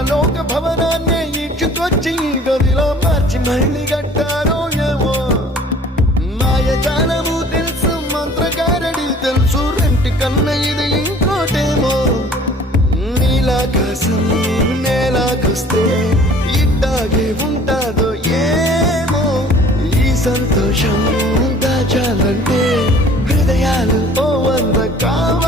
పరలోక భవనాన్ని ఇచ్చుకొచ్చి గదిలో మార్చి మళ్ళీ కట్టారో ఏమో. మాయజాలము తెలుసు, మంత్రగారడి తెలుసు, రెంటి కన్న ఇది ఇంకోటేమో. నీలాకాశం నేలాకొస్తే ఇట్టాగే ఉంటాదో ఏమో. ఈ సంతోషం దాచాలంటే హృదయాలు ఓ వంద కావాలి.